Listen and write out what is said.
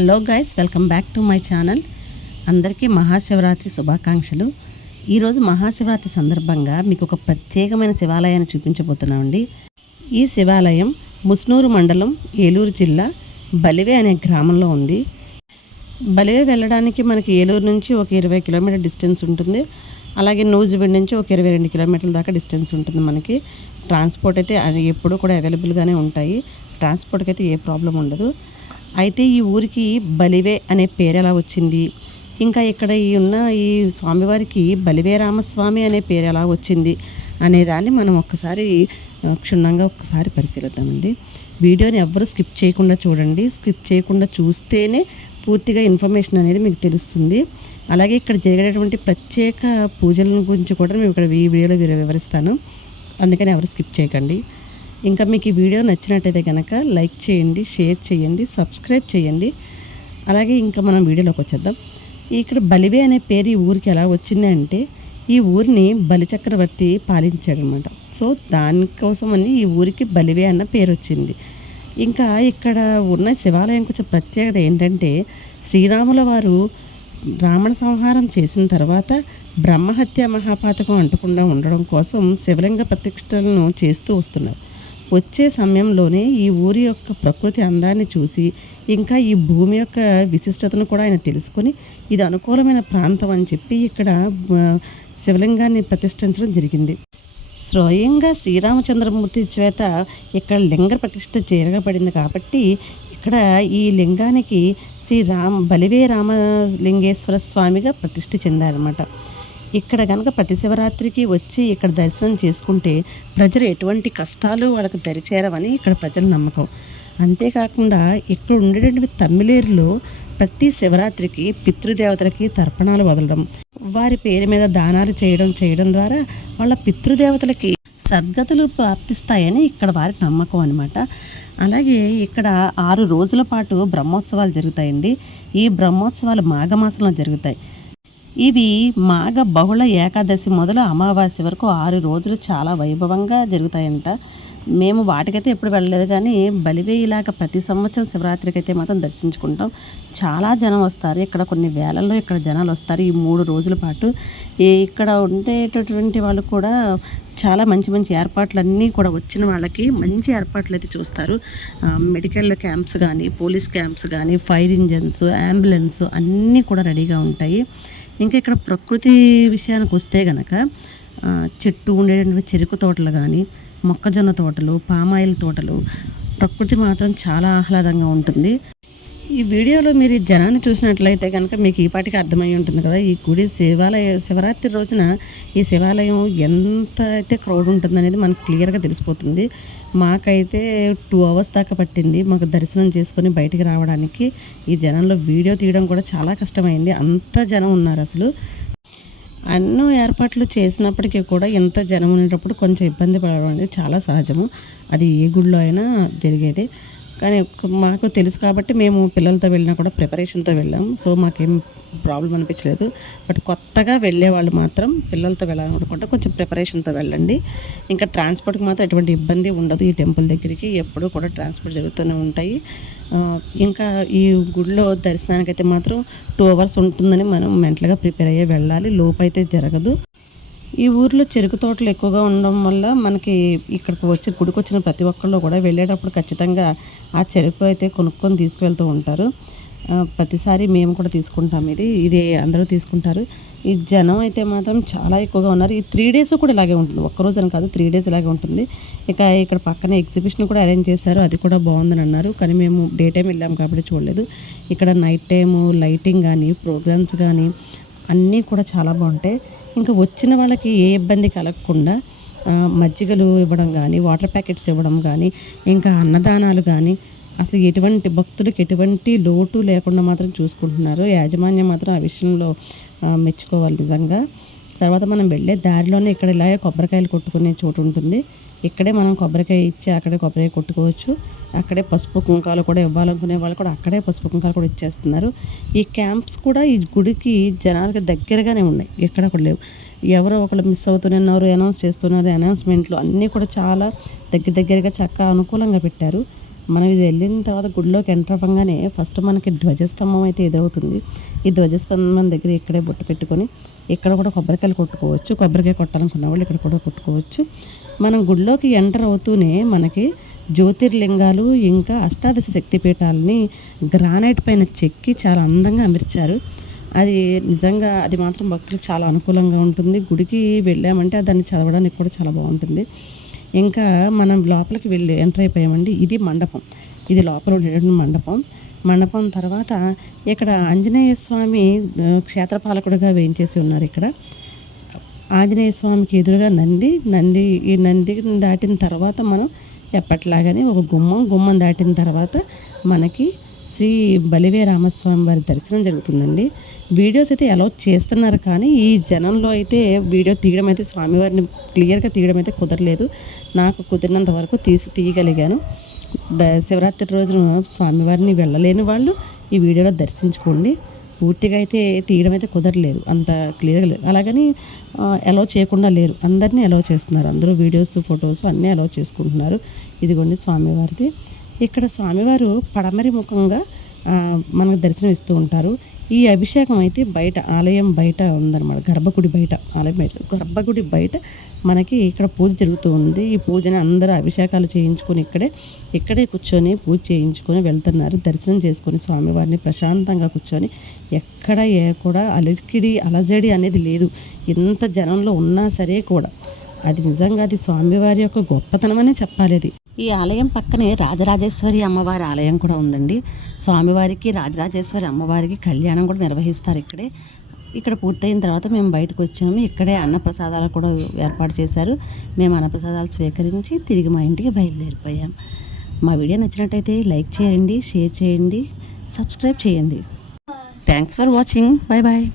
Hello guys, welcome back to my channel. అందరికీ మహాశివరాత్రి శుభాకాంక్షలు. ఈరోజు మహాశివరాత్రి సందర్భంగా మీకు ఒక ప్రత్యేకమైన శివాలయాన్ని చూపించబోతున్నామండి. ఈ శివాలయం ముస్నూరు మండలం, ఏలూరు జిల్లా, బలివే అనే గ్రామంలో ఉంది. బలివే వెళ్ళడానికి మనకి ఏలూరు నుంచి ఒక 20 కిలోమీటర్ డిస్టెన్స్ ఉంటుంది. అలాగే నూజివీడు నుంచి ఒక 22 కిలోమీటర్ల దాకా డిస్టెన్స్ ఉంటుంది. మనకి ట్రాన్స్పోర్ట్ అయితే ఎప్పుడూ కూడా అవైలబుల్గానే ఉంటాయి. ట్రాన్స్పోర్ట్కి అయితే ఏ ప్రాబ్లం ఉండదు. అయితే ఈ ఊరికి బలివే అనే పేరు ఎలా వచ్చింది, ఇంకా ఇక్కడ ఈ స్వామివారికి బలివే రామస్వామి అనే పేరు ఎలా వచ్చింది అనేదాన్ని మనం క్షుణ్ణంగా ఒక్కసారి పరిశీలిద్దామండి. వీడియోని ఎవ్వరూ స్కిప్ చేయకుండా చూడండి. స్కిప్ చేయకుండా చూస్తేనే పూర్తిగా ఇన్ఫర్మేషన్ అనేది మీకు తెలుస్తుంది. అలాగే ఇక్కడ జరిగేటటువంటి ప్రత్యేక పూజల గురించి కూడా మేము ఇక్కడ ఈ వీడియోలో వివరిస్తాను. అందుకని ఎవరు స్కిప్ చేయకండి. ఇంకా మీకు ఈ వీడియో నచ్చినట్టయితే కనుక లైక్ చేయండి, షేర్ చేయండి, సబ్స్క్రైబ్ చేయండి. అలాగే ఇంకా మనం వీడియోలోకి వచ్చేద్దాం. ఇక్కడ బలివే అనే పేరు ఈ ఊరికి ఎలా వచ్చింది అంటే, ఈ ఊరిని బలిచక్రవర్తి పాలించాడనమాట. సో దానికోసమని ఈ ఊరికి బలివే అన్న పేరు వచ్చింది. ఇంకా ఇక్కడ ఉన్న శివాలయం కొంచెం ప్రత్యేకత ఏంటంటే, శ్రీరాముల వారు రావణ సంహారం చేసిన తర్వాత బ్రహ్మహత్య మహాపాతకం అంటకుండా ఉండడం కోసం శివలింగ ప్రతిష్టలను చేస్తూ వస్తున్నారు. వచ్చే సమయంలోనే ఈ ఊరి యొక్క ప్రకృతి అందాన్ని చూసి, ఇంకా ఈ భూమి యొక్క విశిష్టతను కూడా ఆయన తెలుసుకొని, ఇది అనుకూలమైన ప్రాంతం అని చెప్పి ఇక్కడ శివలింగాన్ని ప్రతిష్ఠించడం జరిగింది. స్వయంగా శ్రీరామచంద్రమూర్తి చేత ఇక్కడ లింగ ప్రతిష్ఠ జరగబడింది కాబట్టి ఇక్కడ ఈ లింగానికి బలివే రామలింగేశ్వర స్వామిగా ప్రతిష్ఠ చెందారన్నమాట. ఇక్కడ కనుక ప్రతి శివరాత్రికి వచ్చి ఇక్కడ దర్శనం చేసుకుంటే ప్రజలు ఎటువంటి కష్టాలు వాళ్ళకి దరిచేరవని ఇక్కడ ప్రజల నమ్మకం. అంతేకాకుండా ఇక్కడ ఉండేటువంటి తమ్మిలేరులో ప్రతి శివరాత్రికి పితృదేవతలకి తర్పణాలు వదలడం, వారి పేరు మీద దానాలు చేయడం ద్వారా వాళ్ళ పితృదేవతలకి సద్గతులు ప్రాప్తిస్తాయని ఇక్కడ వారి నమ్మకం అనమాట. అలాగే ఇక్కడ 6 రోజుల పాటు బ్రహ్మోత్సవాలు జరుగుతాయండి. ఈ బ్రహ్మోత్సవాలు మాఘమాసంలో జరుగుతాయి. ఇవి మాఘ బహుళ ఏకాదశి మొదలు అమావాస్య వరకు 6 రోజులు చాలా వైభవంగా జరుగుతాయంట. మేము వాటికైతే ఎప్పుడు వెళ్ళలేదు, కానీ బలివే ఇలాగ ప్రతి సంవత్సరం శివరాత్రికి అయితే మాత్రం దర్శించుకుంటాం. చాలా జనం వస్తారు. ఇక్కడ కొన్ని వేలల్లో ఇక్కడ జనాలు వస్తారు ఈ 3 రోజుల పాటు. ఇక్కడ ఉండేటటువంటి వాళ్ళు కూడా చాలా మంచి ఏర్పాట్లన్నీ కూడా వచ్చిన వాళ్ళకి మంచి ఏర్పాట్లు అయితే చూస్తారు. మెడికల్ క్యాంప్స్ కానీ, పోలీస్ క్యాంప్స్ కానీ, ఫైర్ ఇంజన్స్, అంబులెన్స్ అన్నీ కూడా రెడీగా ఉంటాయి. ఇంకా ఇక్కడ ప్రకృతి విషయానికి వస్తే కనుక చెట్టు ఉండేటువంటి చెరుకు తోటలు కానీ, మొక్కజొన్న తోటలు, పామాయిల్ తోటలు, ప్రకృతి మాత్రం చాలా ఆహ్లాదంగా ఉంటుంది. ఈ వీడియోలో మీరు ఈ జనాన్ని చూసినట్లయితే కనుక మీకు ఈ పాటికి అర్థమై ఉంటుంది కదా, ఈ గుడి శివరాత్రి రోజున ఈ శివాలయం ఎంత అయితే క్రౌడ్ ఉంటుందనేది మనకు క్లియర్గా తెలిసిపోతుంది. మాకైతే 2 అవర్స్ దాకా పట్టింది మాకు దర్శనం చేసుకొని బయటికి రావడానికి. ఈ జనంలో వీడియో తీయడం కూడా చాలా కష్టమైంది, అంత జనం ఉన్నారు. అసలు అన్నో ఏర్పాట్లు చేసినప్పటికీ కూడా ఎంత జనం ఉండేటప్పుడు కొంచెం ఇబ్బంది పడడం అనేది చాలా సహజము. అది ఏ గుడిలో అయినా జరిగేది. కానీ మాకు తెలుసు కాబట్టి మేము పిల్లలతో వెళ్ళినా కూడా ప్రిపరేషన్తో వెళ్ళాము. సో మాకేం ప్రాబ్లం అనిపించలేదు. బట్ కొత్తగా వెళ్ళే వాళ్ళు మాత్రం పిల్లలతో వెళ్ళాలనుకుంటే కొంచెం ప్రిపరేషన్తో వెళ్ళండి. ఇంకా ట్రాన్స్పోర్ట్కి మాత్రం ఎటువంటి ఇబ్బంది ఉండదు. ఈ టెంపుల్ దగ్గరికి ఎప్పుడూ కూడా ట్రాన్స్పోర్ట్ జరుగుతూనే ఉంటాయి. ఇంకా ఈ గుడిలో దర్శనానికైతే మాత్రం 2 అవర్స్ ఉంటుందని మనం మెంటల్గా ప్రిపేర్ అయ్యే వెళ్ళాలి. లోపు అయితే జరగదు. ఈ ఊరిలో చెరుకు తోటలు ఎక్కువగా ఉండడం వల్ల మనకి ఇక్కడికి గుడికి వచ్చిన ప్రతి ఒక్కళ్ళు కూడా వెళ్ళేటప్పుడు ఖచ్చితంగా ఆ చెరుకు అయితే కొనుక్కొని తీసుకువెళ్తూ ఉంటారు. ప్రతిసారి మేము కూడా తీసుకుంటాం. ఇది అందరూ తీసుకుంటారు. ఈ జనం అయితే మాత్రం చాలా ఎక్కువగా ఉన్నారు. ఈ 3 డేస్ కూడా ఇలాగే ఉంటుంది. ఒక్కరోజు అని కాదు, 3 డేస్ ఇలాగే ఉంటుంది. ఇక ఇక్కడ పక్కనే ఎగ్జిబిషన్ కూడా అరేంజ్ చేశారు. అది కూడా బాగుందని అన్నారు, కానీ మేము డే టైం వెళ్ళాము కాబట్టి చూడలేదు. ఇక్కడ నైట్ టైము లైటింగ్ కానీ, ప్రోగ్రామ్స్ కానీ అన్నీ కూడా చాలా బాగుంటాయి. ఇంకా వచ్చిన వాళ్ళకి ఏ ఇబ్బంది కలగకుండా మజ్జిగలు ఇవ్వడం కానీ, వాటర్ ప్యాకెట్స్ ఇవ్వడం కానీ, ఇంకా అన్నదానాలు కానీ, అసలు ఎటువంటి భక్తులకు ఎటువంటి లోటు లేకుండా మాత్రం చూసుకుంటున్నారు. యాజమాన్యం మాత్రం ఆ విషయంలో మెచ్చుకోవాలి నిజంగా. తర్వాత మనం వెళ్ళే దారిలోనే ఇక్కడ ఇలాగే కొబ్బరికాయలు కొట్టుకునే చోటు ఉంటుంది. ఇక్కడే మనం కొబ్బరికాయ ఇచ్చి అక్కడే కొబ్బరికాయ కొట్టుకోవచ్చు. అక్కడే పసుపు కుంకాలు కూడా ఇవ్వాలనుకునే వాళ్ళు కూడా అక్కడే పసుపు కుంకాలు కూడా ఇచ్చేస్తున్నారు. ఈ క్యాంప్స్ కూడా ఈ గుడికి జనాలకి దగ్గరగానే ఉన్నాయి, ఎక్కడ కూడా లేవు. ఎవరో ఒకళ్ళు మిస్ అవుతున్నారు, అనౌన్స్ చేస్తున్నారు. అనౌన్స్మెంట్లు అన్నీ కూడా చాలా దగ్గరగా చక్కగా అనుకూలంగా పెట్టారు. మనం ఇది వెళ్ళిన తర్వాత గుడిలోకి ఎంటర్ అవ్వగానే ఫస్ట్ మనకి ధ్వజస్తంభం అయితే ఎదురవుతుంది. ఈ ధ్వజస్తంభం దగ్గర ఇక్కడే బొట్టు పెట్టుకొని ఇక్కడ కూడా కొబ్బరికాయలు కొట్టుకోవచ్చు. కొబ్బరికాయ కొట్టాలనుకున్న వాళ్ళు ఇక్కడ కూడా కొట్టుకోవచ్చు. మనం గుడిలోకి ఎంటర్ అవుతూనే మనకి జ్యోతిర్లింగాలు ఇంకా అష్టాదశ శక్తిపీఠాలని గ్రానైట్ పైన చెక్కి చాలా అందంగా అమర్చారు. అది నిజంగా అది మాత్రం భక్తులకు చాలా అనుకూలంగా ఉంటుంది. గుడికి వెళ్ళామంటే దాన్ని చదవడానికి కూడా చాలా బాగుంటుంది. ఇంకా మనం లోపలికి వెళ్ళి ఎంటర్ అయిపోయామండి. ఇది మండపం. ఇది లోపల ఉండేటువంటి మండపం తర్వాత ఇక్కడ ఆంజనేయ స్వామి క్షేత్రపాలకుడిగా వేయించేసి ఉన్నారు. ఇక్కడ ఆంజనేయ స్వామికి ఎదురుగా ఈ నంది దాటిన తర్వాత మనం ఎప్పట్లాగానే ఒక గుమ్మం దాటిన తర్వాత మనకి శ్రీ బలివే రామస్వామి వారి దర్శనం జరుగుతుందండి. వీడియోస్ అయితే అలౌ చేస్తున్నారు, కానీ ఈ జనంలో అయితే వీడియో తీయడం అయితే స్వామివారిని క్లియర్గా తీయడం అయితే కుదరలేదు. నాకు కుదిరినంత వరకు తీయగలిగాను. శివరాత్రి రోజున స్వామివారిని వెళ్ళలేని వాళ్ళు ఈ వీడియోలో దర్శించుకోండి. పూర్తిగా అయితే తీయడం అయితే కుదరలేదు, అంత క్లియర్గా లేదు. అలాగని అలౌ చేయకుండా లేరు, అందరినీ అలౌ చేస్తున్నారు. అందరూ వీడియోస్ ఫొటోస్ అన్నీ అలౌ చేసుకుంటున్నారు. ఇదిగోండి స్వామివారిది. ఇక్కడ స్వామివారు పడమరి ముఖంగా మనకు దర్శనం ఇస్తూ ఉంటారు. ఈ అభిషేకం అయితే బయట ఆలయం బయట ఉందన్నమాట. గర్భగుడి బయట మనకి ఇక్కడ పూజ జరుగుతూ ఉంది. ఈ పూజని అందరూ అభిషేకాలు చేయించుకొని ఇక్కడే కూర్చొని పూజ చేయించుకొని వెళ్తున్నారు. దర్శనం చేసుకొని స్వామివారిని ప్రశాంతంగా కూర్చొని ఎక్కడ కూడా అలజడి అనేది లేదు. ఎంత జనంలో ఉన్నా సరే కూడా అది నిజంగా అది స్వామివారి యొక్క గొప్పతనం అనే చెప్పాలి. అది ఈ ఆలయం పక్కనే రాజరాజేశ్వరి అమ్మవారి ఆలయం కూడా ఉందండి. స్వామివారికి రాజరాజేశ్వరి అమ్మవారికి కళ్యాణం కూడా నిర్వహిస్తారు ఇక్కడ పూర్తయిన తర్వాత మేము బయటకు వచ్చాము. ఇక్కడే అన్నప్రసాదాలు కూడా ఏర్పాటు చేశారు. మేము అన్నప్రసాదాలు స్వీకరించి తిరిగి మా ఇంటికి బయలుదేరిపోయాం. మా వీడియో నచ్చినట్టయితే లైక్ చేయండి, షేర్ చేయండి, సబ్స్క్రైబ్ చేయండి. Thanks for watching. Bye bye.